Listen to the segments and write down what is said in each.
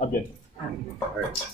I'm good. All right.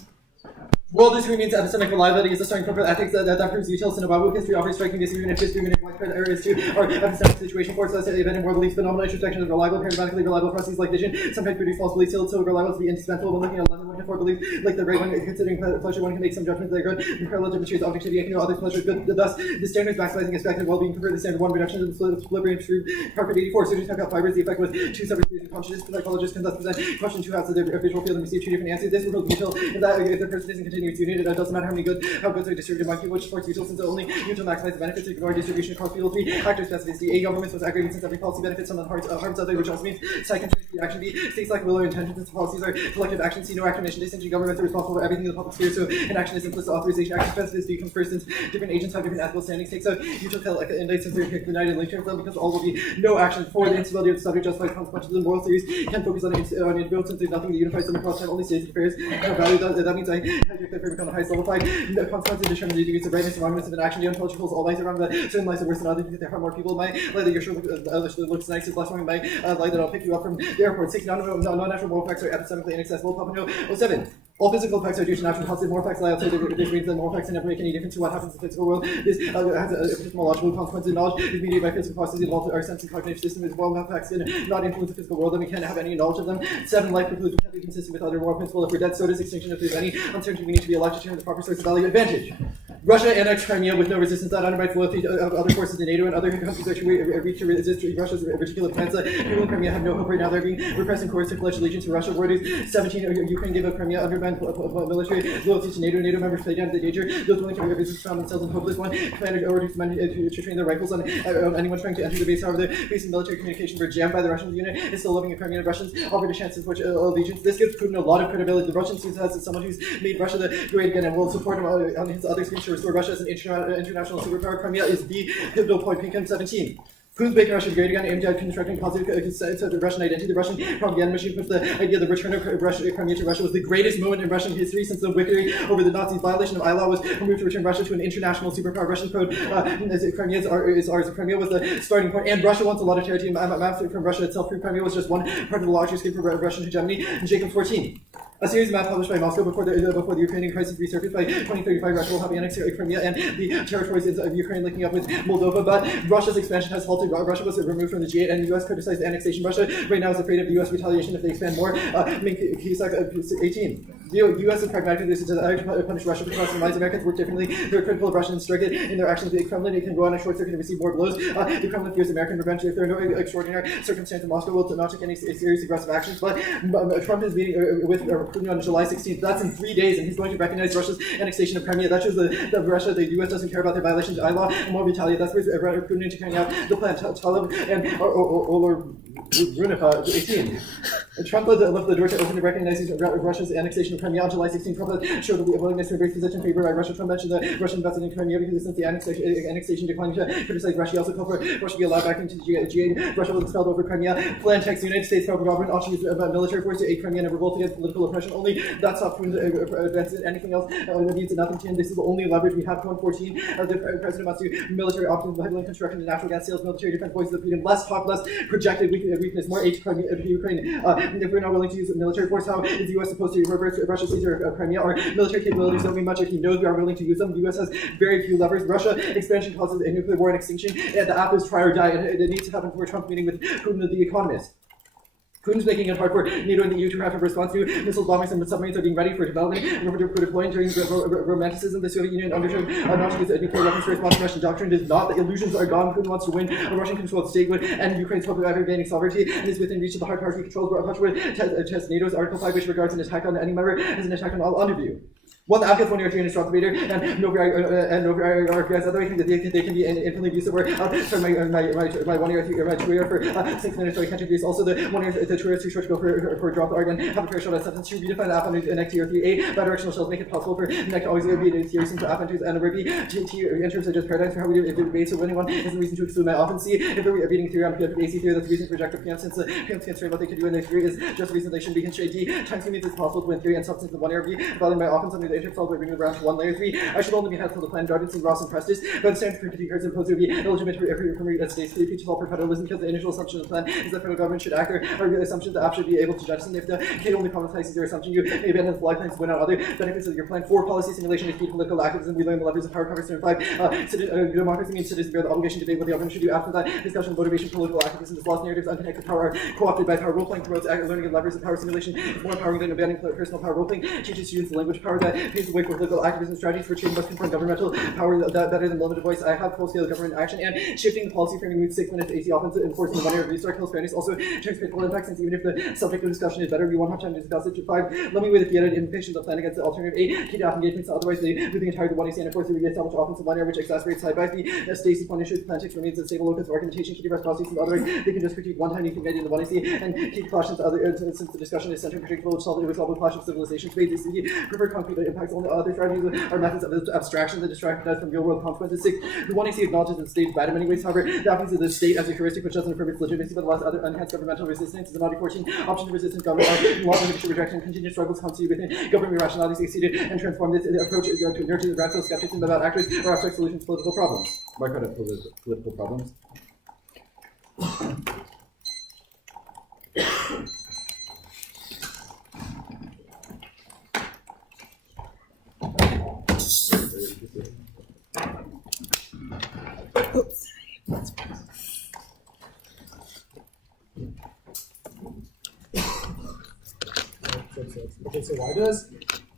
World history means epistemic reliability is the starting point for ethics that proves util. Sinobabu history offers striking disagreement if history meaning like areas too or epistemic situation for us event in world beliefs phenomena introspection of reliable paradigmatically reliable processes like vision sometimes produce false beliefs so reliable to be indispensable when looking at 11 one for belief like the right one considering pleasure one can make some judgments that are good and parallel demonstrates objectivity and others pleasure good thus the standard is maximizing expected well-being compared to the standard one reduction of the equilibrium true Harvard 84 surgeons talk about fibers the effect was two separate theories of consciousness psychologists can thus present question two halves of their visual field and receive two different answers this will be util if the person isn't continuous unit it doesn't matter how goods are distributed among people, which supports util since only util maximize the benefits ignore distribution across field 3 actor specificity A governments was aggregating since every policy benefits some of the harms other which also means second the action B states like will or intention since policies are collective action C no action mission distinction governments are responsible for everything in the public sphere so an action is implicit authorization action specificity comes first since different agents have different ethical standings takes out util indicates since they're united link terms because all will be no action for the instability of the subject justifies consequences of the moral theories can focus on individual since there's nothing that unifies them across time only states affairs value that means I have your favorite on the highest level 5 the consequences determine the degrees of rightness and wrongness of an action. The unintelligible all lies are wrong. That certain lies are worse than others because there are more people. My lie that your shirt looks nice is less wrong. My lie that I'll pick you up from the airport. 6 non-natural moral facts are epistemically inaccessible. Papano 07. All physical facts are due to natural positive moral facts lie outside this means that moral facts can never make any difference to what happens in the physical world. This has epistemological consequences. Knowledge is mediated by physical processes involved our sense and cognitive system as well. Facts can not influence the physical world and we can't have any knowledge of them. 7. Life precludes can't be consistent with other moral principles. If we're dead, so does extinction. If there's any uncertainty, we need to be allowed to determine the proper source of value advantage. Russia annexed Crimea with no resistance that undermines loyalty of other forces in NATO and other countries are to reach to resist Russia's particular plans. People in Crimea have no hope right now. They're being repressed and coerced to pledge allegiance to Russia. Word is 17. Ukraine gave up Crimea undermined military loyalty to NATO. NATO members play down the danger. Those willing to resist found themselves in hopeless one. Commander orders to train their rifles on anyone trying to enter the base. However, the base and military communication were jammed by the Russian unit. It's still living in Crimea. Russians offered a chance to switch allegiance. This gives Putin a lot of credibility. The Russians see us as someone who's made Russia the great again and will support him on his other speech to restore Russia as an international superpower. Crimea is the pivotal point. Pinkham 17. Who's making Russia great again? Aimed at constructing positive sense of the Russian identity. The Russian propaganda machine puts the idea the return of Crimea to Russia was the greatest moment in Russian history since the victory over the Nazis. Violation of ILA was removed to return Russia to an international superpower. Russian code Crimea is ours. Crimea was the starting point, and Russia wants a lot of territory. Maps from Russia itself. Crimea was just one part of the larger escape from Russian hegemony. And Jacob 14. A series of maps published by Moscow before the Ukrainian crisis resurfaced by 2035. Russia will have annexed Crimea and the territories of Ukraine linking up with Moldova, but Russia's expansion has halted. Russia was removed from the G8 and the U.S. criticized the annexation. Russia right now is afraid of U.S. retaliation if they expand more. 18. The U.S. is pragmatic to punish Russia for crossing lines. Americans work differently. They're critical of Russia and strict in their actions. The Kremlin it can go on a short circuit and receive more blows. The Kremlin fears American revenge. If there are no extraordinary circumstances, Moscow will not take any serious aggressive actions. But Trump is meeting with Putin on July 16th. That's in 3 days, and he's going to recognize Russia's annexation of Crimea. That shows that Russia, the U.S. doesn't care about their violations of ILA and won't retaliate. That's where Putin into carrying out the plan. Talib and Brunifa 18. Trump left the door to open to recognize Russia's annexation of Crimea on July 16th. Trump showed a willingness to embrace position in favor by Russia. Trump mentioned that Russia invested in Crimea because since the annexation declined to criticize Russia. He also called for Russia to be allowed back into G8. Russia was expelled over Crimea. Plan text the United States federal government ought to use military force to aid Crimea and revolt against political oppression. Only that stopped Putin's advances. Anything else needs nothing to him. This is the only leverage we have. 114. The president wants to military options, heavily construction, and natural gas sales, military defense, voices of freedom, less talk, less projected weakness, more aid to Ukraine. If we're not willing to use military force, how is the U.S. supposed to reverse Russia's seizure of Crimea? Our military capabilities don't mean much if he knows we are willing to use them. The U.S. has very few levers. Russia expansion causes a nuclear war and extinction, and the app is try or die. It needs to happen before Trump meeting with Putin, the Economist. Putin's making it hard for NATO and the EU to have a response to missiles, bombings, and submarines are being ready for development and for deploying during romanticism. The Soviet Union undertook not to use nuclear weapons to respond to Russian doctrine. It is not. The illusions are gone. Putin wants to win a Russian-controlled state would end Ukraine's hope of ever gaining sovereignty and is within reach of the hard power he controls. Rush would test NATO's Article 5, which regards an attack on any member as an attack on all under view. One, the Afghans 1 year 3 and instruct leader, and no RPS. Other way, they can be infinitely abusive. Sorry, my 1 year, 2 year for 6 minutes, so I can't abuse. Also, the 1 year, the 2 years too short to go for drop the Argon, have a fair shot at substance. 2, redefine the app under next year 3. Bidirectional shells make it possible for next to always be a theory since the app enters and a review. In terms of just paradigms for how we debate, so winning one is the reason to exclude my often see. If we're beating theory on AC theory, that's the reason to reject the PM since the PMs can't say what they could do in their theory is just the reason they shouldn't be constrained. D, time means it's possible to win theory and substance in the 1 year review. Valuing my offense under the age of solid by bringing the branch 1 layer 3. I should only be helpful to plan Jordan, Ross, and Prestis, but the standard for critique cards imposed would be illegitimate for every that states the features all for federalism because the initial assumption of the plan is that federal government should act, or the assumption that the app should be able to jettison. If the kid only problematizes your assumption, you may abandon the lifelines to win out other benefits of your plan. 4. Policy simulation is key political activism. We learn the levers of power covers. 5. Democracy means citizens bear the obligation to debate what the government should do. After that, discussion of motivation, political activism, lost narratives, unconnected power are co-opted by power. Role-playing promotes learning of levers of power simulation. Is more empowering than abandoning personal power. Role-playing teaches students the language power that paves the way for political activism. Strategies for change must confront governmental power that better than limited voice. I have full-scale government action and shifting the policy framing moves 6 minutes AC offense enforcing the money or restart kills fairness. Also, transcritical impact since even if the subject of discussion is better, we won't have time to discuss it. 5. Let me weigh the theater implications of plan against the alternative. 8. Key to engagements. Otherwise, they moving entirely the 1AC and enforce the re-establish offensive linear which exacerbates side by the Stacy's point issue. Plan text remains a stable locus of argumentation. Key to rest processes. Otherwise, they can just critique one time you can get in the 1AC and keep cautions other since the discussion is centered predictable, solve the irresolvable clash of civilizations. Space the preferred concrete impacts. Only other strategies are methods of abstraction that distract us from real world consequences. 6. The 1AC acknowledges that the state is bad in many ways. However, the absence of the state as a heuristic which doesn't affirm its legitimacy but allows other enhanced governmental resistance. The naughty 14. Option to resistance government are law inhibition, rejection, continued struggles constitute within government irrationality succeeded and transform this approach to nurture the radical skepticism about actors or abstract solutions to political problems. Mark out of political problems. Oops. Okay, so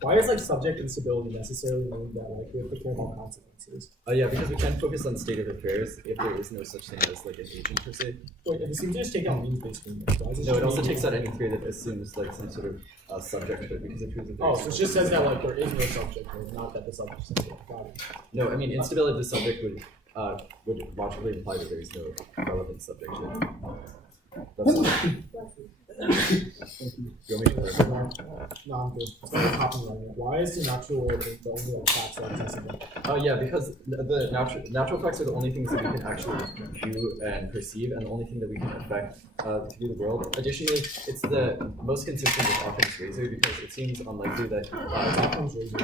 why is like subject instability necessarily mean that like we have to care about consequences? Yeah, because we can't focus on state of affairs if there is no such thing as like an agent per se. Wait, it seems to just take out means-based frameworks. No, it also takes out any theory that assumes like some sort of subject to it because it proves that so it just says that like there is no subject, or not that the subject is subject. Got it. No, I mean instability of the subject would logically imply that there is no relevant subject to it. That's you want me to clarify? No, I'm good. It's not copying right now. Why is the natural order the only like facts that are accessible? Oh yeah, because the natural facts are the only things that we can actually do and perceive, and the only thing that we can affect to view the world. Additionally, it's the most consistent with Occam's razor because it seems unlikely that Occam's razor.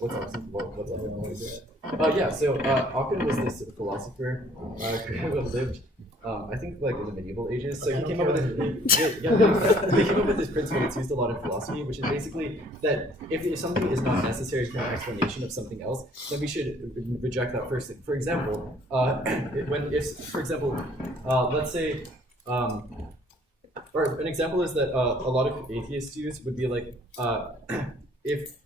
what's Occam's razor? Yeah, so Occam was this philosopher who lived. I think like in the medieval ages. So he came up with he came up with this principle that's used a lot in philosophy, which is basically that if something is not necessary for an explanation of something else, then we should reject that first. For example, let's say, or an example is that a lot of atheists use would be like if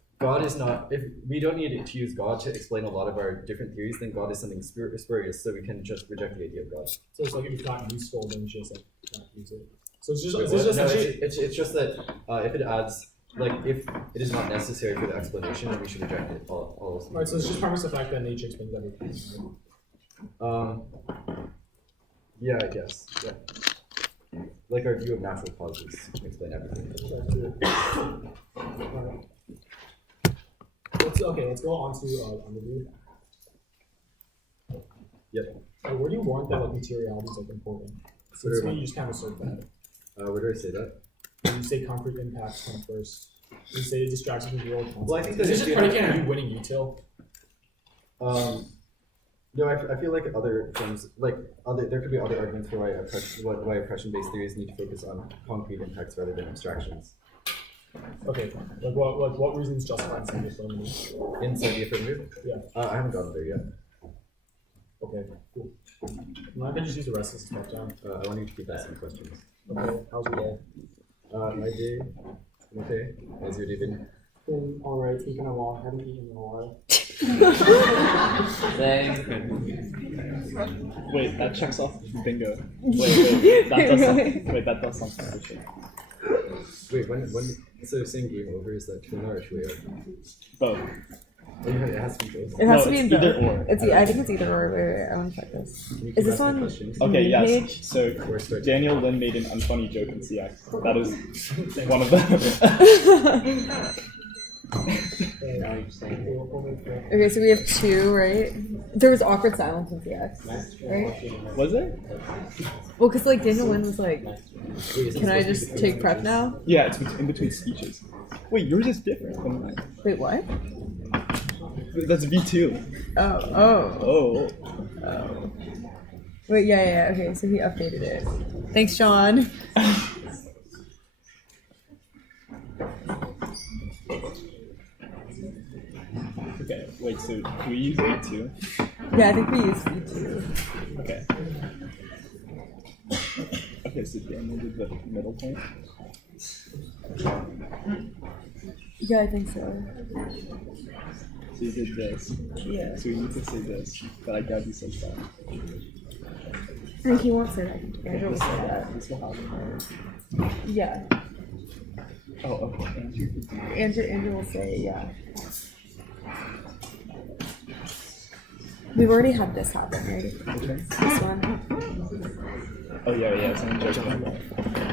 we don't need to use God to explain a lot of our different theories, then God is something spurious, so we can just reject the idea of God. So it's like if it's not useful, then you just like not use it. So it's just that if it adds, like if it is not necessary for the explanation, then we should reject it. Right. So it's just premise the fact that nature explains everything. Yeah, I guess. Yeah. Like our view of natural causes explain everything. Right. Let's go on to underview. Yep. Where do you warrant that like materiality is like important? So it's when you just kind of assert that. Where do I say that? When you say concrete impacts come first. You say distractions from the world. Well, I think that is this just predicated on you winning util? No, I feel like other things, there could be other arguments for why oppression-based theories need to focus on concrete impacts rather than abstractions. Okay, like what reasons justify inside the affirmative? Inside the affirmative? Yeah. I haven't gotten there yet. Okay, cool. Now I can just use the rest of this stuff down. I want you to keep asking questions. Okay, how's your day? My day, okay. How's your day been? Been alright, it's been kind of long. I haven't eaten in a while. Wait, that checks off bingo. Wait, that does something suspicious. Wait, when instead of saying game over, is that Tuna or Shuya? Both. Oh, it has to be both. It has to No, be it's in either both. or. I think it's either or. Wait, I want to check this. Can you Is keep this asking one? questions? Okay, yes. Page? So Daniel Lin made an unfunny joke in CX. That is one of them. Okay, so we have two, right? There was awkward silence in CX, right? Was there? Well, because like Daniel Lynn was like, Wait, is it can I supposed to just be take prep now? Yeah, it's in between speeches. Wait, yours is different than mine. Wait, what? That's V2. Oh. Wait, yeah. Okay, so he updated it. Thanks, Sean. Okay, wait, so do we use V2? Yeah, I think we use V2. Okay. Okay, so Daniel did the middle point. Yeah, I think so. So you did this. Yeah. So we need to say this, but I got you said that. I think he won't say that. Andrew will say that. This will happen, right? Yeah. Oh, okay. Andrew will say, yeah. We've already had this happen, right? Okay. This one. Oh, yeah, someone joking about it.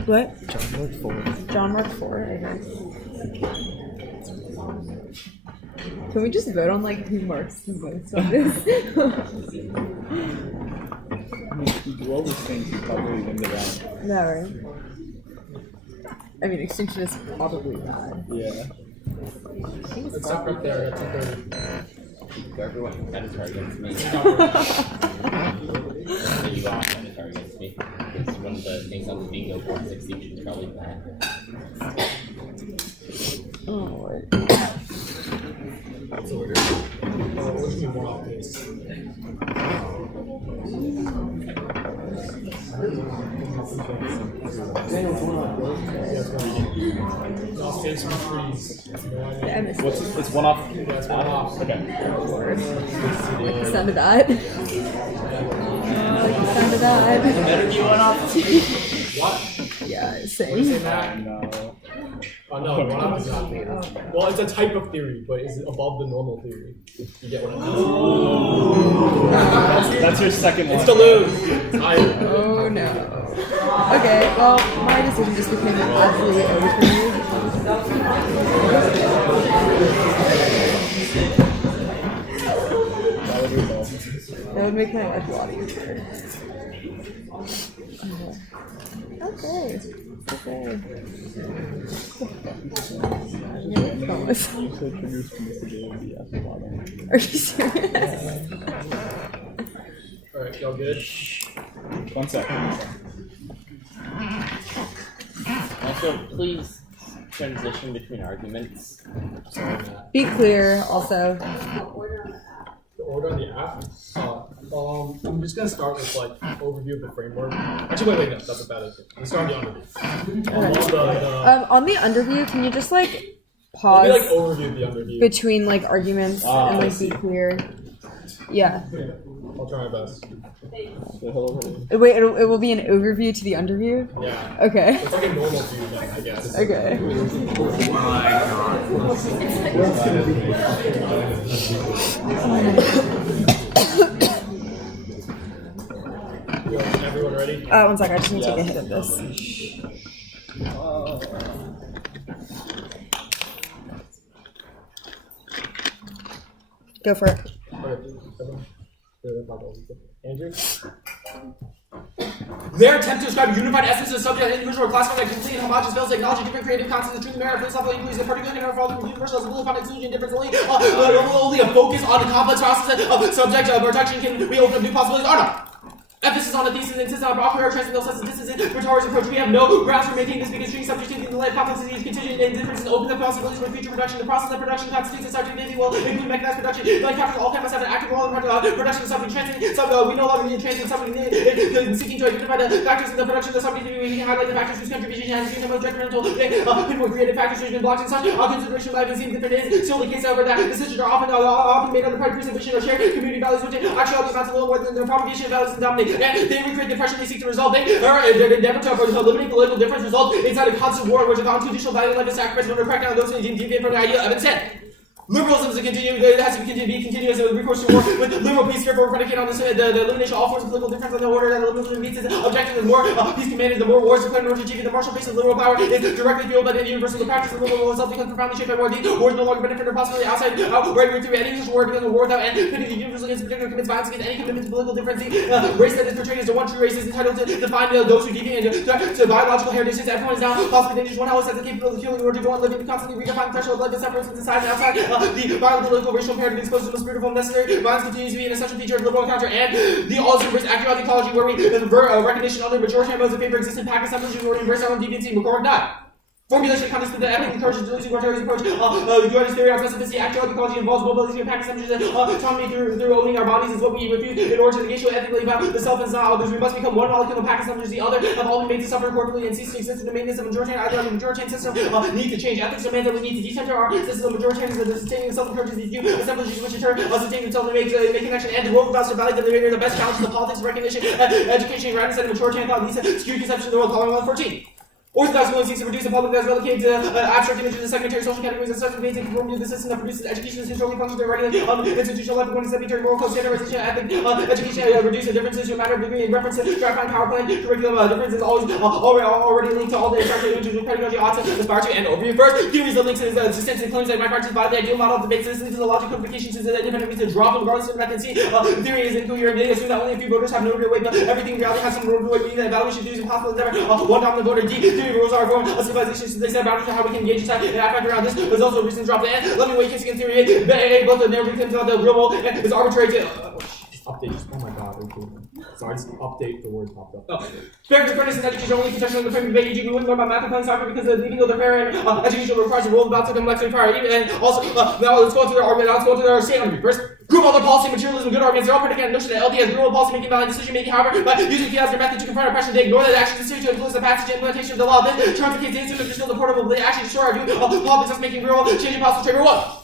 What? John marked 4. John marked 4, I guess. Can we just vote on like who marks the most on this? I mean, if you do all these things, you probably win the round. No, right? I mean, extinction is probably bad. Yeah. It's up right there. That's up there. So everyone had a target me. So you all had a target me. It's one of the things on the bingo board. Extinction is probably bad. Oh, Lord. That's order. What do you want off this? Yeah, I missed What's it. it's one off? Yeah, it's one off. Okay. Lord. Like the sound of that. Oh, like the sound of that. Better be one off. What? Yeah, Say same. that? No. Oh no, one off is not. Well, it's a type of theory, but is it above the normal theory? You get what I mean? That's your second one. It's to lose. Oh no. Okay, well, my decision just became absolutely over for you. That would make my life a lot easier. Okay. Promise. You said triggers from this today would be at the bottom. Are you serious? Alright, y'all good? 1 second. Also, please transition between arguments. Be clear, also. The order on the app. I'm just gonna start with like overview of the framework. Actually, wait, no, that's a bad idea. Let's start on the underview. On the underview, can you just like I'll pause be like overview of the underview. between like arguments and like be clear? Yeah. I'll try my best. Wait, it will be an overview to the underview? Yeah. Okay. It's like a normal view then, I guess. Okay. Everyone ready? 1 second, I just need to take a hit of this. Go for it. Andrew? Their attempt to describe a unified essence of the subject and individual or classified like complete and homogeneous fails to acknowledge different creative concepts and truth and merit for philosophical inquiries in particular and for all the universal as a rule upon exclusion difference only a focus on the complex process of subject protection can we open up new possibilities or not. Emphasis on the thesis and insist on proper transcendental sense of distance rhetorics approach. We have no grounds for making this because string subject in the light complexity is contingent and differences open the possibilities for future production. The process of production constitutes a subject will include mechanized production. Like captures all must have an active role in production of something transient. We no longer need transient something seeking to identify the factors in the production of something. We highlight the factors whose contribution has been the most detrimental. People with creative factors who have been blocked and such. All consideration by seen different is still the case over that decisions are often made on the part of presupposition or shared community values, which actually amounts to little more than the propagation of values and dominate. And they recreate the pressure they seek to resolve. They endeavor to eliminate political difference result inside a constant war in which a constitutional value like a sacrifice will crack down those who deviate from the idea of instead. Liberalism is a it has to be continuous with recourse to war with liberal peace therefore predicate on the elimination of all forms of political difference and the order that liberalism meets its objective. The more peace commanded, the more wars declared in order to achieve the martial pace of liberal power is directly fueled by the universal practice of liberal itself becomes profoundly shaped by war. The wars no longer benefit or possibility outside right through any such war because a war without end. The universal against particular commits violence against any commitment to political difference. The race that is portrayed as the one true race is entitled to define those who deviate to biological heritages. Everyone is now possibly dangerous. One else has the capability of healing in order to go on living constantly redefine the threshold of life and separate from society and outside. the violent political racial imperative exposed to the most beautiful necessary. Violence continues to be an essential feature of liberal encounter, and the also embrace accurate ecology where we recognition of the majority modes of favor existing Pakistan, which we embrace our own deviancy. McCormick not. Formulation of context that epic encourages delusion Guattari's approach. The theory of specificity, actual ecology involves mobility of Pakistan, autonomy through owning our bodies is what we refuse in order to negate ethically about the self and not others. We must become one molecule of Pakistan, which is the other, have all been made to suffer corporately and cease to exist in the maintenance of majoritarian ideology. Majoritarian system need to change. Ethics demand that we need to decenter our system of majoritarianism, the sustaining of self-encourages these new assemblies which in turn sustain themselves and make connection and the world about value that they are the best challenges of politics, recognition, education, rather than majoritarian thought, these security conceptions of the world, calling 114. Orthodox willing seeks to produce a public that is relegated to abstract images of secondary social categories and such ways in conformity to the system that produces education and historically functions that regulate institutional life according to statutory moral code, standardization, ethic, education, reduces differences to a matter of degree and reference to gratifying power plan, curriculum differences always already linked to all the abstract images of pedagogy ought to aspire to and overview. First, theories that links to existence and claims that my practice by the ideal model debates this leads to the logic codification to the independent means to drop regardless of method. See, theory is incoherent. They assume that only a few voters have no real weight, but everything in reality has some real weight, meaning that evaluation theories impossible endeavor. One dominant voter. D. Theory rules are formed. Civilizations, they said boundaries for how we can engage inside and act around this. There's also a recent drop the end. Let me wait, kissing in theory. A, both the narrative claims about the real world and it's arbitrary to. Update. Oh my god, okay. Sorry, just update the words popped up. Parents and apprentices in education only protection of the frame of AEG. We wouldn't learn about math and playing soccer because even though the parent education requires a rule about to complexity prior. And also, now let's go to their argument. Let's go to their state argument. First, group other policy, materialism, good arguments. They're all predicated on the notion that LD has real policy making, valid decision making. However, by using the as their method to confront oppression, they ignore that action necessary to influence the passage and implementation of the law. This turns the case into the still portable. They actually destroy our view of politics that's making real changing possible trade. What?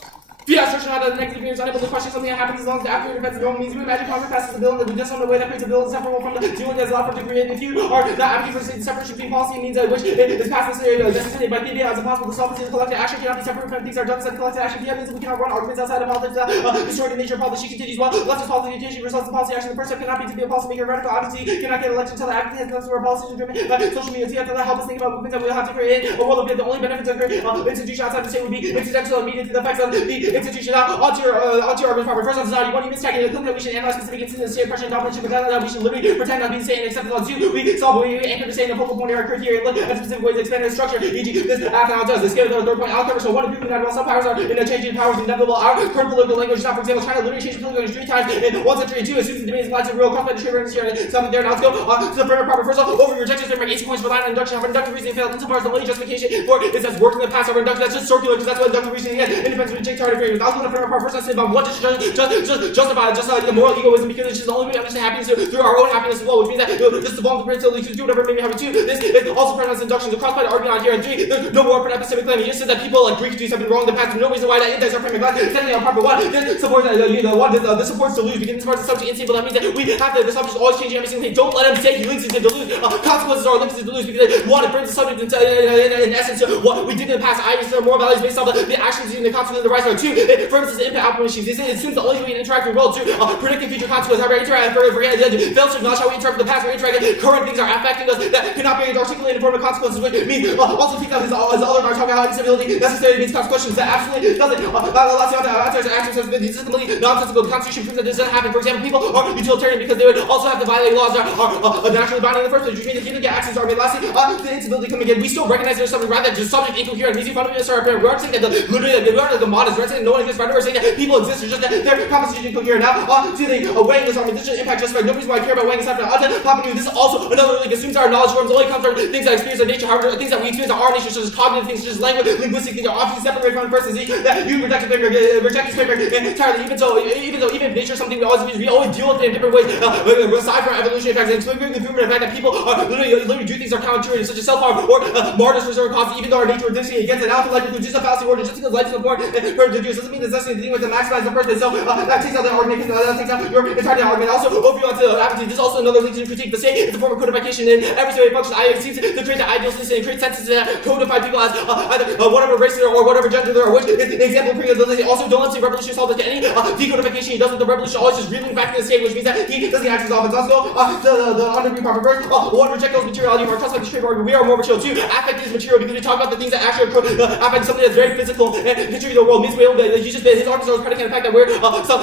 Fiat assertion out of the negative appearance, unable to question something that happens as long as the after defense of normal means. We imagine Congress passes a bill and we just on the way that creates a bill inseparable from the doing as allowed for to create. If you are not advocating for the separation between policy and means which is passed necessarily by the idea as impossible to solve the collective action cannot be separate from things are done as collective action. The means that we cannot run arguments outside of politics that destroy the nature of politics. She continues, well, leftist policy education results in policy action. The first step cannot be to be a policymaker. Radical advocacy cannot get elected until the advocate has our policies are driven by social media. So you have to help us think about movements that we'll have to create. A world of the only benefits of institution outside the state would be incidental and immediate to the effects of the institution. Onto your argument problem. First on society, one human stacking the claim that we should analyze specific incidents, state oppression, domination, but that we should literally pretend not to be the state and accept it on two. We solve we anchor the state in a focal point of our criteria and look at specific ways to expand its structure. E.g., this half an hour does. This gives the third point I'll cover. So one of the people that while some powers are in a changing powers inevitable, our current political language is not, for example, China literally changed political language 3 times in 1 century and 2 as soon as the debate is applied to real cost by the trade here and something there. Now let's go to the framework proper. First off, over your rejection framework, 18 points for line and induction. However, inductive reasoning failed insofar as the only justification for it has worked in the past over induction. That's just circular because that's what inductive reasoning is. Independence of reject target framework. I'll go to the framework proper. First I said about what justify just like the moral egoism because it's just the only way to understand happiness through our own happiness as well, which means that just the voluntary principle to do whatever maybe having 2. This is also present as induction. The cross by the argument on here and 3. There's no more for an epistemic claim. He just said that people like Greeks do something wrong in the past. There's no reason why that index are framing class. Secondly, on proper 1, this supports this supports delusion because this supports the subject unstable. That means that we have to the subject is always changing every single thing. Don't let him say he links it to delusion. Consequences are linked to delusion because one, it brings the subject in essence to what we did in the past. I use more values based on the actions and the consequences of the rise. 2, it frames the impact output machines. It assumes the only way we interact with the world. 2, predicting future consequences. How we interact, fails to acknowledge how we interact with the past. We interact with current things are affecting us that cannot be articulated in form of consequences, which means also think of his other are talking about how disability necessarily means consequences. That absolutely doesn't. Actions has been disability nonsensical. The Constitution proves that this doesn't happen. For example, people are utilitarian because they would also have to violate laws that are naturally binding in the first place, which means that he didn't get access to our lastly, the instability coming again. We still recognize there's something rather than just subject incoherent. Means you fundamentally start appearing. We aren't saying that we aren't like the modest. We're saying no one exists. We're saying that people exist. It's just that their composition incoherent. Now, to the weighing this argument, this should impact justified. No reason why I care about weighing this argument. This is also another link. Assumes our knowledge forms only comes from things that experience our nature. However, things that we experience are our nature, such as cognitive things, such as language, linguistic things, are often separated from the person. See that you reject this paper entirely. Even if nature is something we always deal with it in different ways. Aside from evolutionary facts, and including the fact that people are literally do things that are counterintuitive, such as self-harm or martyrs for certain causes, even though our nature is against it. Now, to like just a fallacy order, just because life is important and for the Jews doesn't mean there's necessarily the thing with to maximize the person. So that takes out the argument. That takes out your entire argument. Also, overview onto apathy. This is also another link to critique. The state is a form of codification in every single function. It seems to create the ideal system and create sentences that codify people as either whatever race or whatever gender they are, which is an example of pre-ability. Also, don't let the revolution solve it to any decodification he does with the revolution. Always just reeling back to the state, which means that he doesn't act as offense. Let's go to the underview proper first. One, reject those materiality of our trust like the straight argument. We are more material. 2, affect is material because we talk about the things that actually affect something that's very physical and contribute to the world. Means we don't you just his argument was predicated on the fact that we're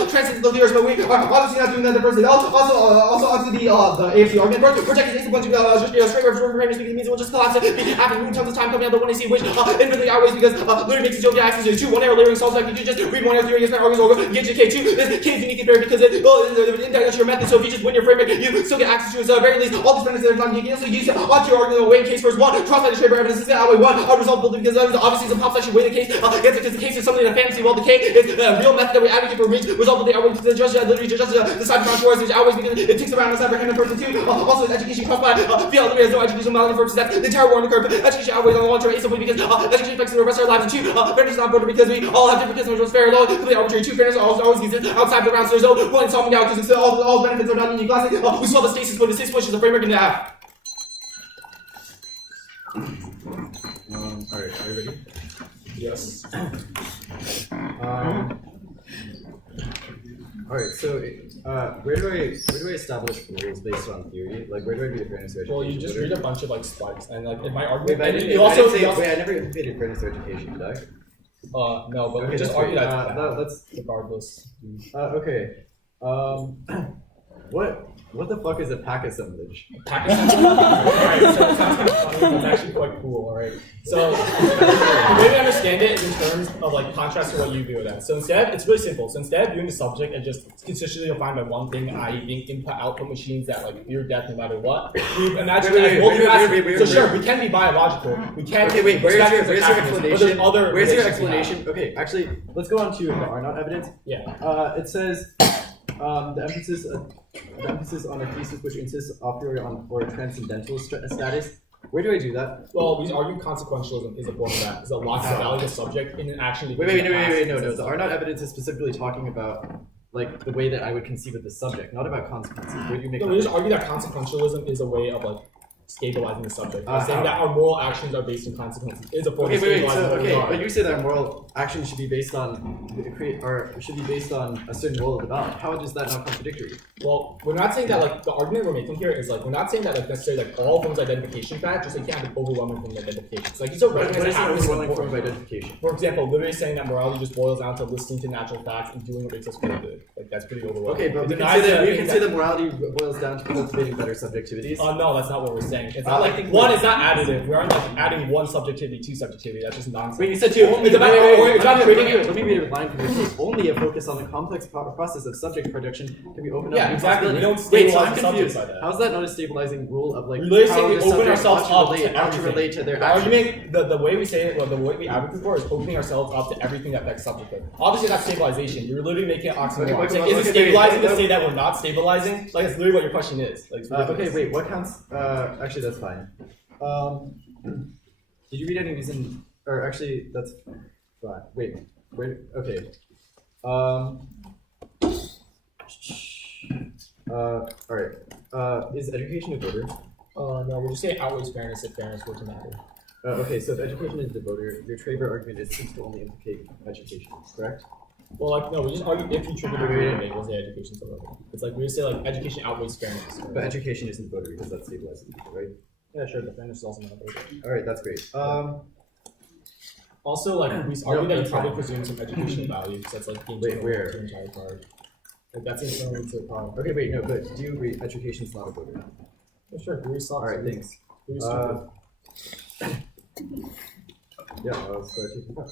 transcendent the leaders, but we are obviously not doing that in the first place. Also onto the AFC argument. We're projecting these a bunch of straight reframers because it means it will just collapse after tons of time coming out the 1AC, which infinitely outweighs because literally makes utopia access to 2 1-arrow layering solves like you just read 1-arrow theory against arguments over get to K2. This K is uniquely fair because it's indirect your method, so if you just win your framework, you still get access to it. So at very least, all these benefits are not you can also use it onto your argument weight case first 1, cross by the Schreiber evidence is going to outweigh 1, result building because obviously it's a pop section weight the case against it because the case is something in a fantasy, while the K is the real method that we advocate for reach, result building outweighs the judge literally just the side of Forrest, which outweighs because it ticks around the side for Henry person 2. Also, education crossed by field, there is no education model for that the entire war on the curve. Education outweighs on the long term ace because education affects the rest of our lives, and 2, fairness is not border because we all have different systems, which was fair, law, completely arbitrary. 2, fairness always exists outside the round, so there's no point in solving out because all benefits are not unique classes. We saw the stasis, but the stasis pushes the framework into half. Alright, are you ready? Yes. Alright, so where do I establish rules based on theory? Like where do I do the fairness of education? Well, you just read a bunch of like spikes and like in my Wait, argument. but I didn't, I never implicated fairness of education, did I? No, but Okay, we just that's argue great. that let's regardless. okay. What the fuck is a pack assemblage? Alright, so it sounds kind of funny, but it's actually quite cool, alright? So, the way we understand it is in terms of like contrast to what you do with that. So instead, it's really simple. So instead of viewing the subject as just consistently defined by one thing, i.e. being input-output machines that like fear death no matter what, we imagine wait, so sure, we can be biological. We can. Okay, wait, where's your explanation? Where's your explanation? Okay, actually, let's go on to the R0 evidence. Yeah. It says the emphasis on a thesis which insists a priori on or transcendental status. Where do I do that? Well, we argue consequentialism is a form of that. It's a lock to value the subject in an action. No. The R0 evidence is specifically talking about like the way that I would conceive of the subject, not about consequences. Where do you make? No, we just argue that consequentialism is a way of like stabilizing the subject. Saying that our moral actions are based on consequences is a form of stabilizing. But you say that moral actions should be based on a certain role of the ballot. How is that not contradictory? Well, we're not saying that like the argument we're making here is like we're not saying that like necessarily like all forms of identification bad, just like you can't have an overwhelming form of identification. So like you still recognize what is an happiness overwhelming form of identification? For example, literally saying that morality just boils down to listening to natural facts and doing what makes us feel good. Like that's pretty overwhelming. Okay, but we can say that morality boils down to cultivating better subjectivities. No, that's not what we're saying. It's not like one is not additive. We aren't like adding one subjectivity to subjectivity. That's just nonsense. Wait, you said two. It's about Let me read a line from your case. Only a focus on the complex process of subject production can be opened up. Yeah, exactly. We don't Wait, so stabilize I'm the confused. subject by that. How's that not a stabilizing rule of like We're how saying we the open subject ourselves ought up to relate to their the actions? argument, the way we say it, well, the way we advocate for is opening ourselves up to everything that affects subject. Obviously, that's stabilization. You're literally making it oxymoron. Is it stabilizing to say that we're not stabilizing? Like, it's literally what your question is. Like, okay, wait, what counts? Actually, that's fine. Did you read any reason? Or actually, that's fine. Wait, okay. Alright. Is education a voter? No, we'll just say outweighs fairness if fairness were to matter. Okay, so if education is the voter, your Traber argument seems to only implicate education, correct? Well, like, no, we just argue if you trigger the voter, we'll say education's the voter. It's like, we just say, like, education outweighs fairness. Right? But education isn't voter because that's stabilizing people, right? Yeah, sure, but fairness is also not a voter. Alright, that's great. Also, like, we argue that you probably presume some educational value, because that's, like, wait, where? To the entire card. Like, that's internal to the card. Okay, wait, no, but do you agree education's not a voter? Yeah, sure, very soft. Alright, thanks. Very stupid. Yeah, let's start taking part.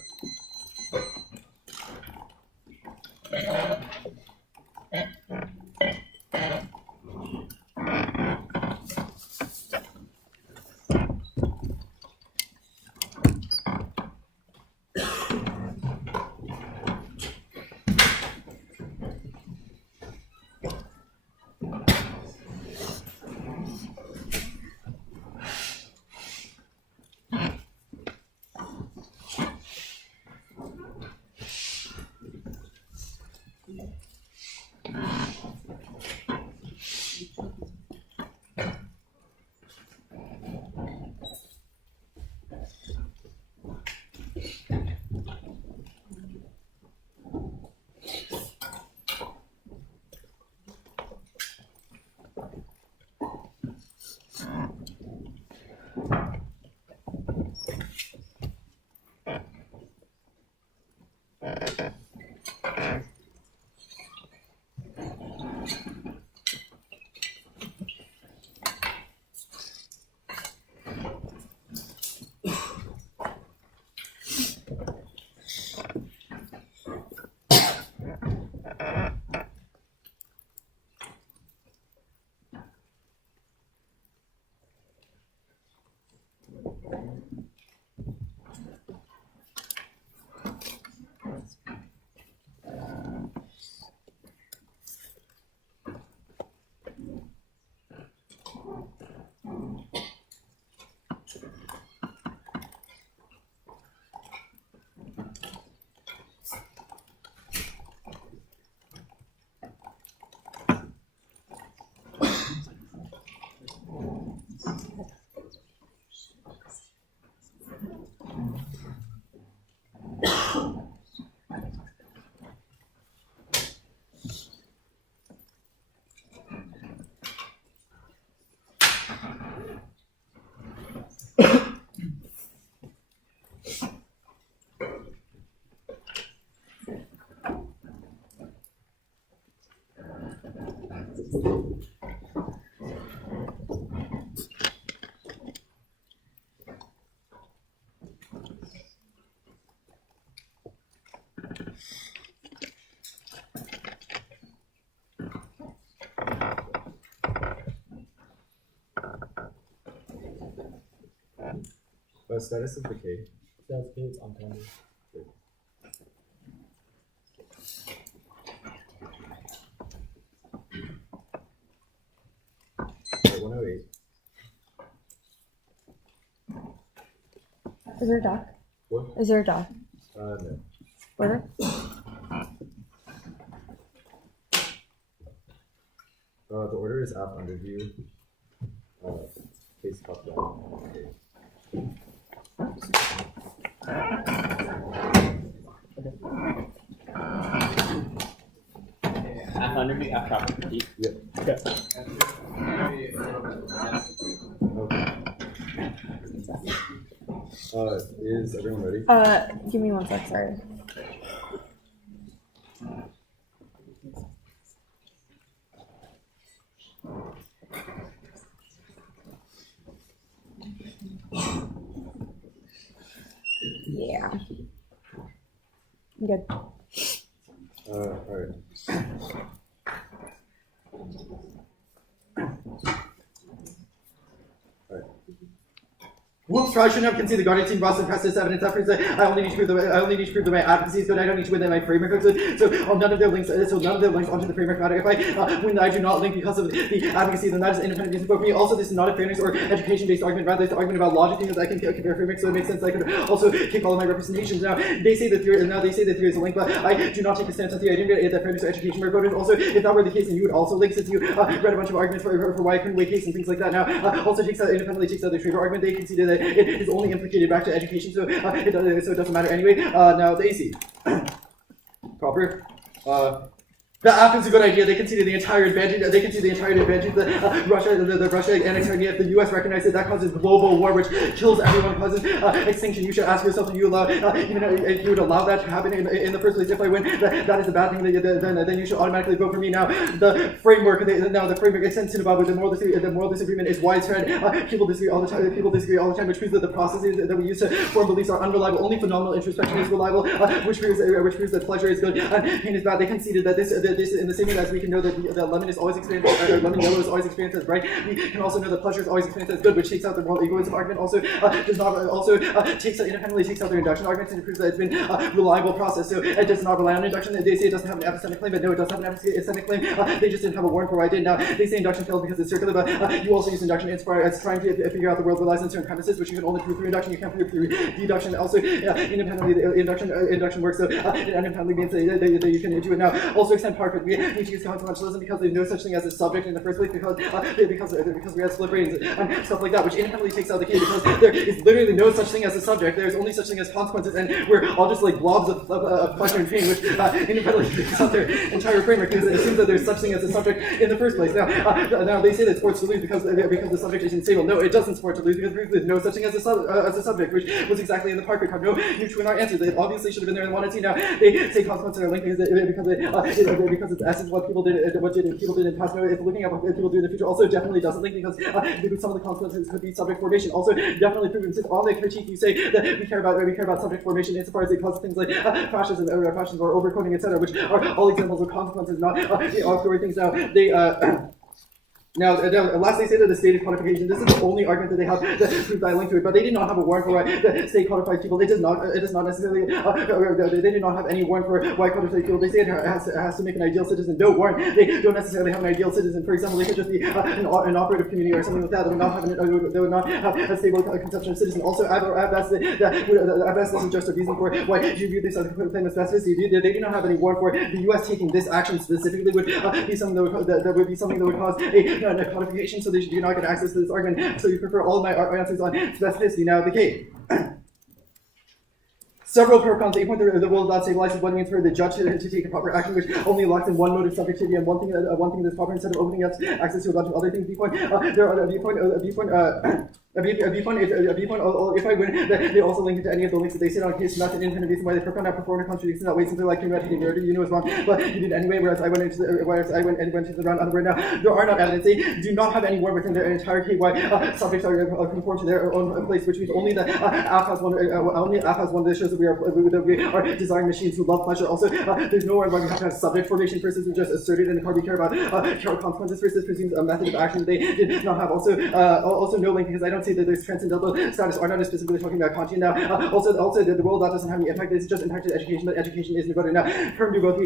Status of decay. It's on time. At 108. Is there a doc? What? Is there a doc? No. Where? The order is app underview. Face top down. App underview, app property. Yep. Okay. Okay. Is everyone ready? Give me one sec, sorry. Yeah. I'm good. Alright. Whoops, I shouldn't have conceded the guardian team Boston press this evidence after I only need to prove that my advocacy is good. I don't need to win that my framework is good. So none of their links onto the framework matter. If I win that I do not link because of the advocacy, then that is independent reason for me. Also, this is not a fairness or education based argument, rather it's an argument about logic because I can compare frameworks, so it makes sense. I could also take all of my representations. Now they say that theory is a link, but I do not take a stance on theory. I didn't get that fairness or education were voted. Also, if that were the case, then you would also link, since you read a bunch of arguments for why I couldn't weigh case and things like that. Now also independently takes out the Schreiber argument. They conceded that it is only implicated back to education, so it doesn't matter anyway. Now the AC. Proper. The app is a good idea. They conceded the entire advantage. They conceded the entire advantage that Russia annexing it. If the U.S. recognized it, that causes global war, which kills everyone, causes extinction. You should ask yourself if you allow, even if you would allow that to happen in the first place. If I win, that is a bad thing. Then you should automatically vote for me. Now the framework extends to about the moral disagreement is widespread. People disagree all the time. Which proves that the processes that we use to form beliefs are unreliable. Only phenomenal introspection is reliable. Which proves that pleasure is good and pain is bad. They conceded that this in the same way as we can know that lemon is always experienced, lemon yellow is always experienced as bright, we can also know that pleasure is always experienced as good, which takes out the moral egoism argument. Also independently takes out their induction arguments, and it proves that it's been a reliable process. So it does not rely on induction. They say it doesn't have an epistemic claim, but no, it does have an epistemic claim. They just didn't have a warrant for why I did. Now they say induction failed because it's circular, but you also use induction as trying to figure out the world relies on certain premises, which you can only prove through induction. You can't prove through deduction. Also, independently, the induction works. So it independently means that you can do it. Now also extend part. We need to use consequentialism because there's no such thing as a subject in the first place, because we have split brains and stuff like that, which independently takes out the case because there is literally no such thing as a subject. There's only such thing as consequences, and we're all just like blobs of pleasure and pain, which independently takes out their entire framework because it assumes that there's such thing as a subject in the first place. Now they say that sports to lose because the subject is unstable. No, it doesn't sport to lose because there's no such thing as a subject, which was exactly in the Parker card. No neutral answer. They obviously should have been there in 1 and 2. Now they say consequences are linked because it's essence what people did in the past. No, if looking at what people do in the future also definitely doesn't link because some of the consequences could be subject formation. Also definitely proven since on the critique you say that we care about subject formation insofar as they cause things like fascism or overcoding, etc., which are all examples of consequences, not auxiliary things. Now they Now, last they say that the state is codification. This is the only argument that they have that proves that I link to it. But they did not have a warrant for why the state codifies people. It does not necessarily. They did not have any warrant for why it codifies people. They say it has to make an ideal citizen. No warrant. They don't necessarily have an ideal citizen. For example, they could just be an operative community or something like that. They would not have a stable conception of citizen. Also, I've asked this is just a reason for why you view this as a claim of specificity. They do not have any warrant for the U.S. taking this action specifically would be something that would cause a codification, so they do not get access to this argument. So you prefer all of my answers on specificity. Now, the case. Several pro cons. 8.3, the rule of law stabilizes what it means for the judge to take a proper action, which only locks in one mode of subjectivity and one thing that's proper instead of opening up access to a bunch of other things. A viewpoint, if I win, they also link it to any of the links that they sit on case, not an independent reason why they found out performed a contradiction that way simply like humanity murder, you know is wrong, but you did anyway, whereas I went into the round of right now. There are not evidence. They do not have any word within their entire KY subjects are conform to their own place, which means only the app has one that shows that we are design machines who love pleasure. Also, there's nowhere where we have to have subject formation versus we just asserted in the card we care about consequences versus presumes a method of action that they did not have. Also no link because I don't see that there's transcendental status. Are not specifically talking about Kantian now. Also the role that doesn't have any impact. This is just impacted education, but education isn't about it now. Perm do both.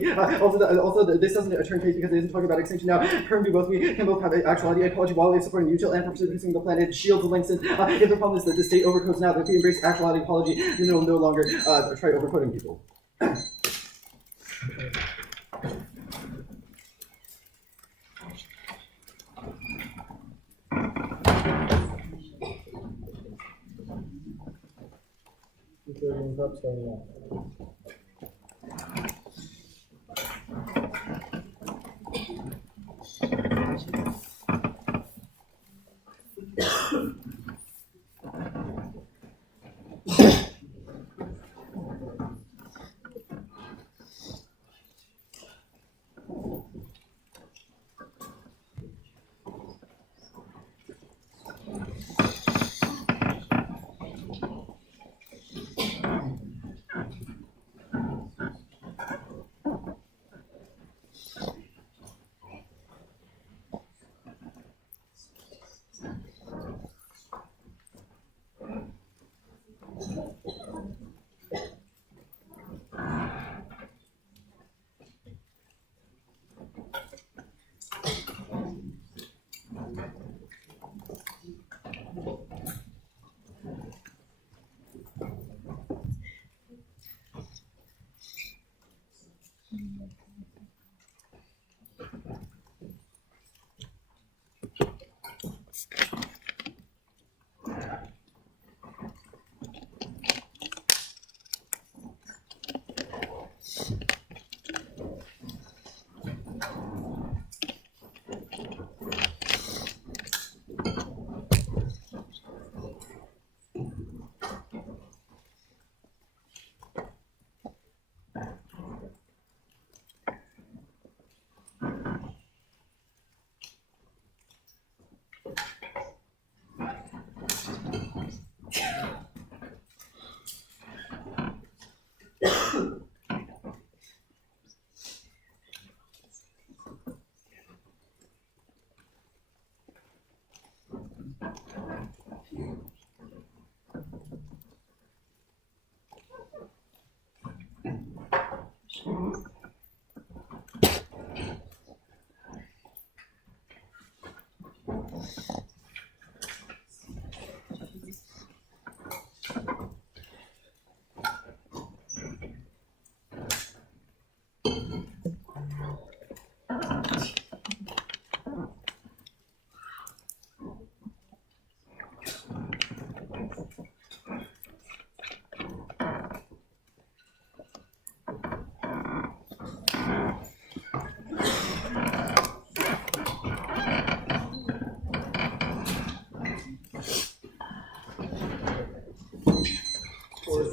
This doesn't turn case because it isn't talking about extinction now. Perm do both. We can both have actuality, ecology, wildlife supporting mutual and purposes producing the planet. Shields the links. And if the problem is that the state overcodes now, that if we embrace actuality, ecology, then we'll no longer try overcoding people.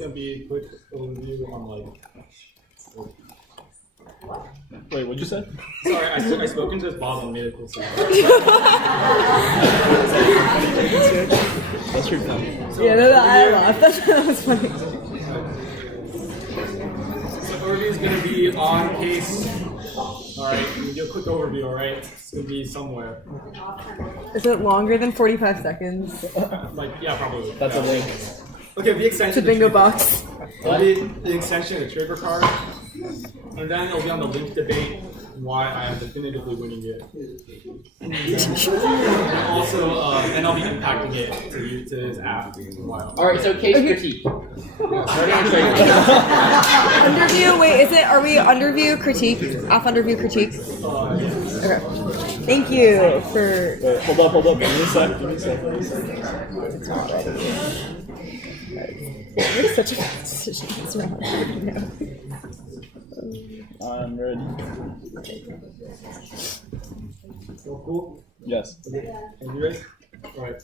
Gonna be a quick overview on Wait, what'd you say? Sorry, I spoke into this bottle and made it cool. That's pretty funny. Yeah, no, I laughed. That was funny. So overview is gonna be on case. Alright, do a quick overview, alright? It's gonna be somewhere. Is it longer than 45 seconds? Yeah, probably. That's a link. Okay, the extension. It's a bingo box. It'll be the extension of the trigger card, and then it'll be on the link debate why I am definitively winning it. And also, then I'll be impacting it to his app. Alright, so case critique. Underview, wait, are we underview critique? Off underview critique? Okay. Thank you for... Wait, hold up. Give me a sec. It's not ready. It's such a bad decision. It's not ready now. I'm ready. Cool? Yes. Okay. Are you ready? Alright.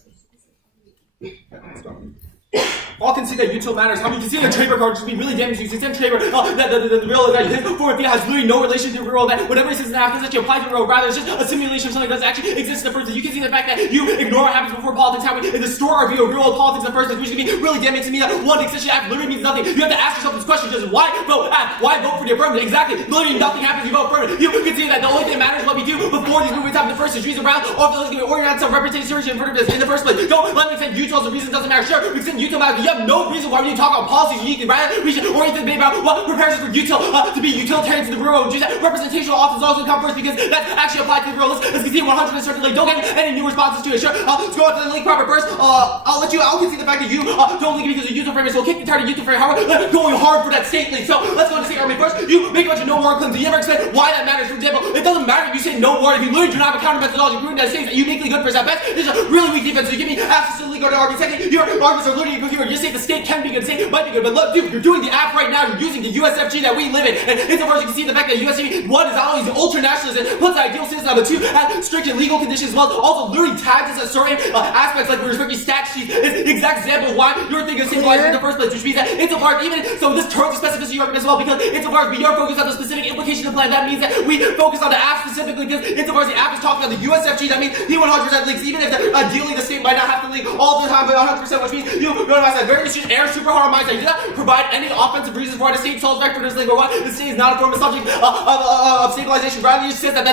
All can see that util matters. How many can see the Traber card just be really damaging? You see Traber, the real that his forward field has literally no relation to the real, that whatever he says in the doesn't actually apply to the real, rather it's just a simulation of something that doesn't actually exist in the person. You can see the fact that you ignore what happens before politics happen and distort our view of real politics in the person, which can be really damaging to me. That one extension act literally means nothing. You have to ask yourself this question: just why vote act? Why vote for the affirmative? Exactly. Literally nothing happens. You vote affirmative. You can see that the only thing that matters is what we do before these movements happen. The first is around, or if it's organized some representation in the first place. Don't let me say util the reason doesn't matter. Sure, we send util matter. You have no reason why we talk about policies uniquely, right? We should orient the debate about what prepares us for to be utilitarian to the real world. Representational office also come first because that's actually applied to the real. Let's continue 100 and certainly don't get any new responses to it. Sure, let's go on to the link proper first. I'll concede the fact that you don't link it because of util frame, so we'll kick the entire util frame. However, going hard for that state link. So let's go to state argument first. You make a bunch of no war claims. You never explain why that matters. For example, it doesn't matter if you say no war if you literally do not have a counter methodology proving that state is uniquely good for its best. This is a really weak defense. So you give me access to the legal argument. Second, your arguments are literally here. You say the state can be good, state might be good, but look, dude, you're doing the app right now. You're using the USFG that we live in, and insofar as you can see the fact that USFG, one is always ultra nationalist and puts the ideal citizen, but two has strict and legal conditions as well. Also, literally tags us at certain aspects like we're restricting stat sheets. It's the exact example of why your thing is stabilized in the first place, which means that insofar even so this turns the specificity argument as well, because insofar as we are focused on the specific implication of the plan, that means that we focus on the app specifically, because insofar as the app is talking about the USFG, that means he 100% links, even if ideally the state might not have to link all the time, but 100%, which means you realize that very should air super hard mindset. You do not provide any offensive reasons why the state solves vector this link, or why the state is not a form of subject of stabilization. Rather, you just says that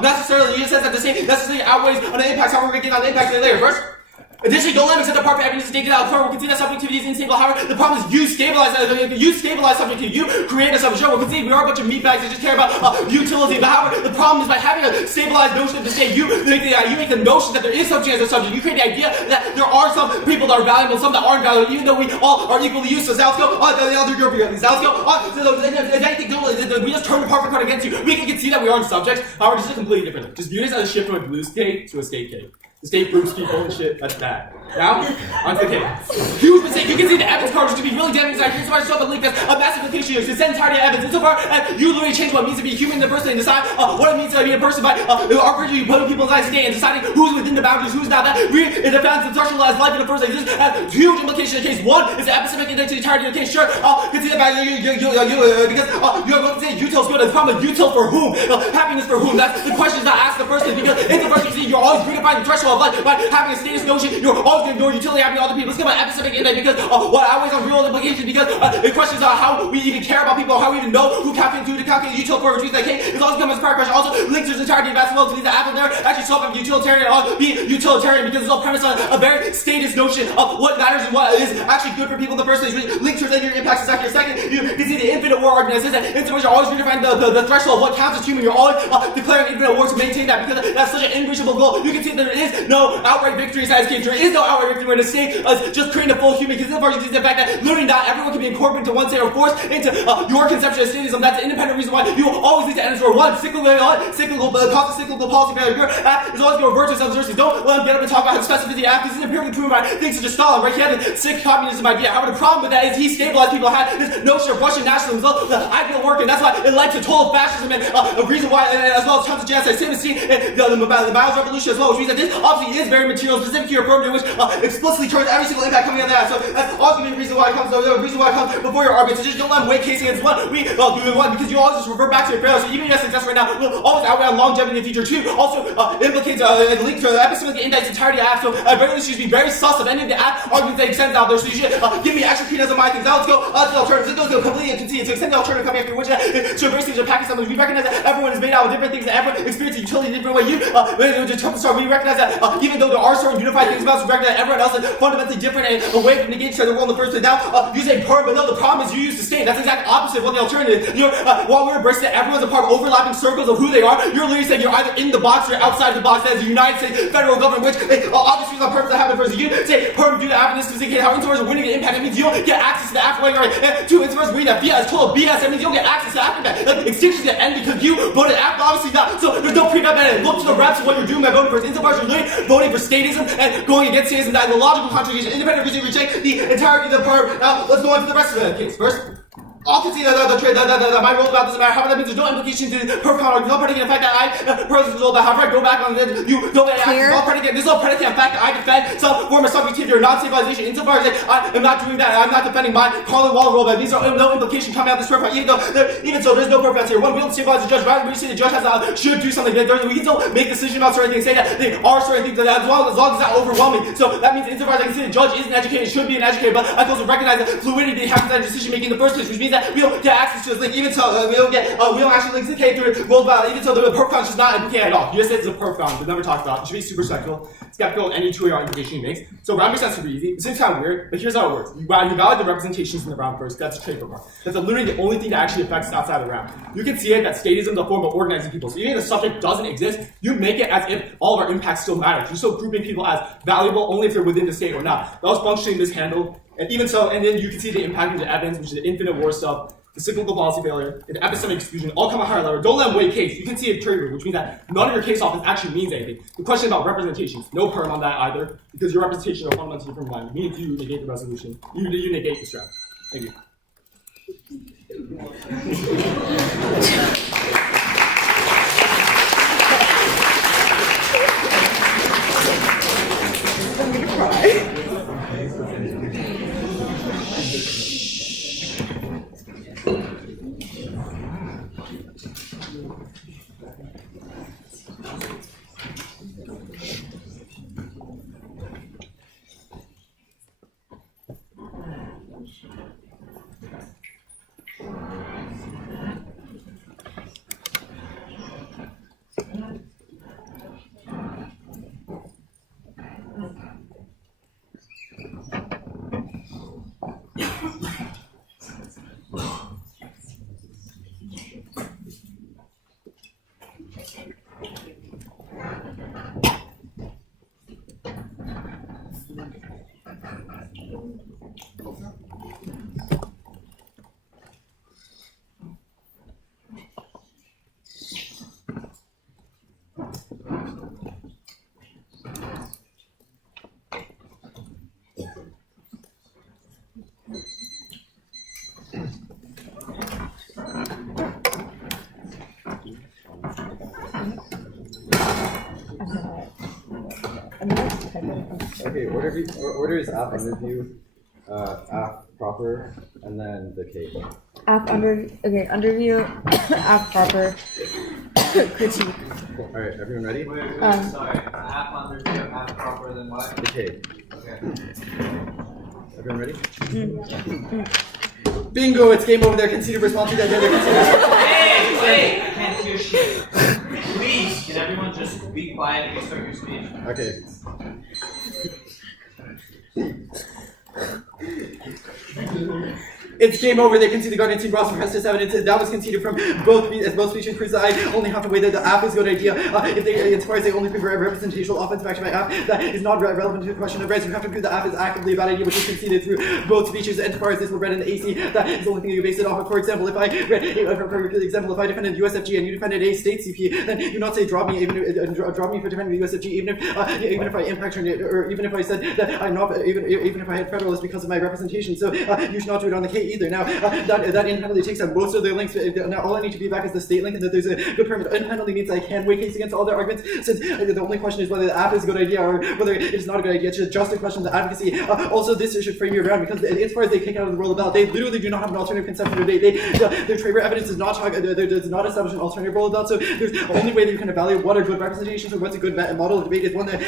necessarily, you just says that the state necessarily outweighs on the impacts. How we're going to get on the impacts later. First, additionally, don't let me set the part for evidence to take it out. We'll concede that subjectivity is unstable. However, the problem is you stabilize that. You stabilize subjectivity. You create a subject. Sure, we'll concede we are a bunch of meatbags that just care about utility. But however, the problem is by having a stabilized notion of the state, you make the notion that there is subject as a subject. You create the idea that there are some people that are valuable, some that aren't valuable, even though we all are equally useless. Now let's go on the other group here. Now let's go on. If anything, we just turn the perfect card against you. We can concede that we aren't subjects. However, just a completely different. Just view this as a shift from a blue state to a state cake. The state proves people and shit. That's bad. Now, onto the cake. Huge mistake. You can see the evidence card which could be really damaging. Here's why I show the link that's a massive implication here. It's the entirety of evidence. Insofar as you literally change what it means to be a human in the person and decide what it means to be a person by arbitrarily putting people inside state and deciding who's within the boundaries, who's not. That it defines the threshold as life in the first place. This has huge implication in case. One is the epistemic index to the entirety of the case. Sure, you can see the fact that because you are going to say util's good. The problem is util for whom? Happiness for whom? That's the question is not asked the first place, because in the first place you're always redefining the threshold of life by having a status notion. You're always going to ignore utility happening to other people. Let's get my epistemic index because what always on real implications, because the questions are how we even care about people, how we even know who calculates who to calculate util for, which means that it's always coming as prior question. Also links to the entirety of basketball to mean that Apple there actually solve utilitarian or be utilitarian, because it's all premised on a very status notion of what matters and what is actually good for people in the first place. Links to your impacts is actually a second. You can see the infinite war argument says that insomuch you're always redefining the threshold of what counts as human. You're always declaring infinite war to maintain that, because that's such an unreachable goal. You can see there is no outright victory in this case. There is no outright victory where the state is just creating a full human, because this is the fact that literally not everyone can be incorporated into one state or forced into your conception of statism. That's an independent reason why you always need to end for one cyclical policy failure. Your app is always going to revert to some sources. Don't let them get up and talk about specificity app. This is empirically proven by things such as Stalin, right? He had the sick communism idea. However, the problem with that is he stabilized people, had this notion of Russian nationalism, the ideal work, and that's why it led to total fascism and a reason why, as well as tons of genocide, seen and the Miles Revolution as well, which means that this obviously is very material specific to your affirmative, which explicitly turns every single impact coming out of that. So that's also the reason why it comes. The reason why it comes before your argument. So just don't let them weigh casing against one. We do one because you always just revert back to your failure. So even if you have success right now, will always outweigh on longevity in the future. Two also implicates and link to the epistemic index entirety of the app. So at very least you should be very sus of any of the app arguments that extends out there. So you should give me extra peanuts on my things. Now let's go to the alternatives. Let's go completely concede. So extend the alternative coming after which so embrace things of Pakistan. We recognize that everyone is made out of different things and everyone experiences utility in a different way. We recognize that even though there are certain unified things about us, we recognize that everyone else is fundamentally different and away from negating each other in the first place. Now you say perm, but no, the problem is you use the state. That's the exact opposite of what the alternative is. While we're embracing that everyone's a part of overlapping circles of who they are, you're literally saying you're either in the box or outside the box. That is the United States federal government, which obviously is on purpose to happen first. You say perm due to happiness to indicate how introverts are winning an impact. It means you don't get access to the afterlife. Right? Two introverts reading that BS, total BS. That means you don't get access to the afterlife. Like extinction's gonna end because you voted after. Obviously not. So there's no prenup in it. Look to the reps of what you're doing by voting first. Insofar as you're literally voting for statism and going against statism, that is a logical contradiction. Independent reason to reject the entirety of the perm. Now let's go on to the rest of the case. First, all can see that my rollback doesn't matter. However, that means there's no implication to the perf count or no predicate effect that I person's rollback. However, I go back on this, you don't act no predicate. There's no predicate effect that I defend some form of subjectivity or non-stabilization. Insofar as I am not doing that, I'm not defending my Carlin Wall rollback. These are no implication coming out of this perf count. Even so, there's no perf counts here. One, we don't stabilize the judge. Rather, we say the judge has should do something. We can still make decisions about certain things, say that they are certain things as long as it's not overwhelming. So that means insofar as I can say the judge is an educated, should be an educated, but I also recognize that fluidity happens at decision making in the first place, which means that we don't get access to this link. Even so, we don't actually link to K through world value. Even so, the perf count is not implicated at all. You just said it's a perf count, but never talked about. It should be super skeptical of any two-way implication he makes. So round makes sense super easy. It seems kind of weird, but here's how it works. You validate the representations in the round first. That's a trade program. That's literally the only thing that actually affects outside of the round. You can see it that statism is a form of organizing people. So even if the subject doesn't exist, you make it as if all of our impacts still matter. You're still grouping people as valuable only if they're within the state or not. That was functionally mishandled. And even so, and then you can see the impact of the evidence, which is the infinite war stuff, the cyclical policy failure, and the epistemic exclusion, all come at higher level. Don't let them weigh case. You can see a trigger, which means that none of your case office actually means anything. The question about representations, no perm on that either, because your representations are fundamentally different from mine. Means you negate the resolution. You negate the strap. Thank you. I'm gonna cry. Okay, order is app underview, app proper, and then the K. Underview, app proper, critique. Cool. All right, everyone ready? Wait, sorry. App underview, app proper, then what? The K. Okay. Everyone ready? Bingo! It's game over there. Conceded response to that. Hey, I can't hear shit. Please, can everyone just be quiet and start your speech? Okay. It's game over. They conceded the Guardian team Ross and Preston's evidence. That was conceded from both speeches proves that I only have to weigh that the app is a good idea. If they, as far as they only prove a representational offensive action by app, that is not relevant to the question of rights. You have to prove the app is actively a bad idea, which is conceded through both speeches. And as far as this was read in the AC, that is the only thing you base it off of. For example, if I defended USFG and you defended a state CP, then you not say drop me for defending the USFG, even if I impact on it, or even if I said that I'm not, even if I had federalist because of my representation. So you should not do it on the K either. Now that independently takes out most of their links. Now all I need to be back is the state link, and that there's a good permit. Independently means I can weigh case against all their arguments. Since the only question is whether the app is a good idea or whether it is not a good idea. It's just a question of the advocacy. Also, this should frame you around because as far as they kick out of the world of ballot, they literally do not have an alternative conception today. Their Traver evidence does not does not establish an alternative world of ballot. So there's the only way that you can evaluate what are good representations or what's a good model of debate is one that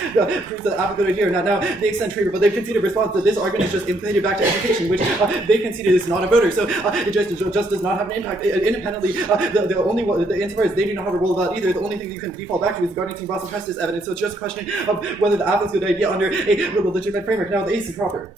proves that the app is a good idea. Now they extend Traver, but they've conceded response that this argument is just implicated back to education, which they conceded is not a voter. So it just does not have an impact independently. The only insofar as they do not have a role of that either, the only thing that you can default back to is Guardian team Ross and Preston's evidence. So it's just a question of whether the app is a good idea under a legitimate framework. Now the AC proper.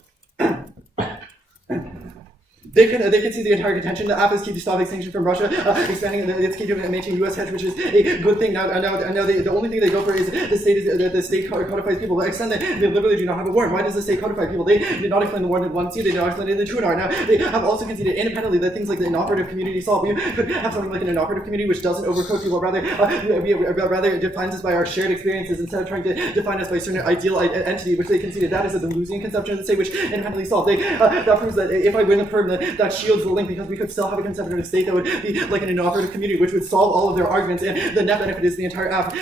They can see the entire contention. The app is key to stop extinction from Russia, expanding its key to maintain U.S. hedge, which is a good thing. Now the only thing they go for is the state codifies people. They extend that they literally do not have a warrant. Why does the state codify people? They did not explain the warrant in 1C. They did not explain it in the 2R. Now they have also conceded independently that things like the inoperative community solve. You could have something like an inoperative community which doesn't overcoat people, rather defines us by our shared experiences instead of trying to define us by a certain ideal entity, which they conceded that is a Deleuzian conception of the state, which independently solved. That proves that if I win the perm, that shields the link, because we could still have a conservative state that would be like an inoperative community, which would solve all of their arguments, and the net benefit is the entire app.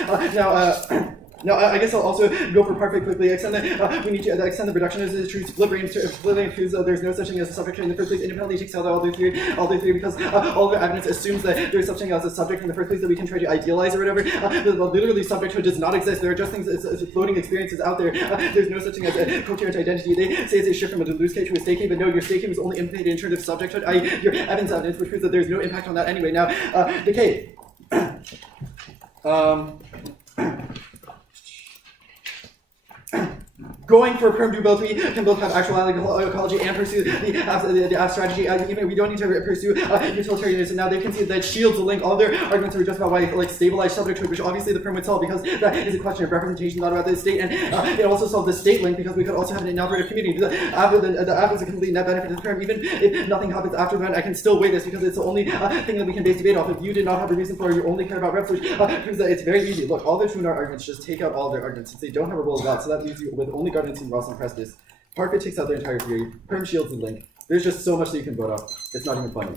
Now, I guess I'll also go for part very quickly. We need to extend the reductionist is true split range because there's no such thing as a subject in the first place. Independently takes out all the theory because all of the evidence assumes that there's such thing as a subject in the first place that we can try to idealize or whatever. Literally, subjecthood does not exist. There are just things, floating experiences out there. There's no such thing as a coherent identity. They say it's a shift from a Deleuze case to a state case, but no, your state case was only implicated in terms of subjecthood. Your Evans evidence, which proves that there's no impact on that anyway. Now, the K. Going for perm durability can both have actual ecology and pursue the strategy. We don't need to pursue utilitarianism. Now they concede that shields the link. All their arguments are just about why like stabilized subjecthood, which obviously the perm would solve because that is a question of representation, not about the state. And it also solved the state link because we could also have an inoperative community. The app is a complete net benefit to the perm. Even if nothing happens after that, I can still weigh this because it's the only thing that we can base debate off. If you did not have a reason for it, you only care about reps, which proves that it's very easy. Look, all the true arguments just take out all their arguments since they don't have a rule of God. So that leaves you with only Gardner and Ross and Prestis. Parker takes out their entire theory. Perm shields the link. There's just so much that you can vote off. It's not even funny.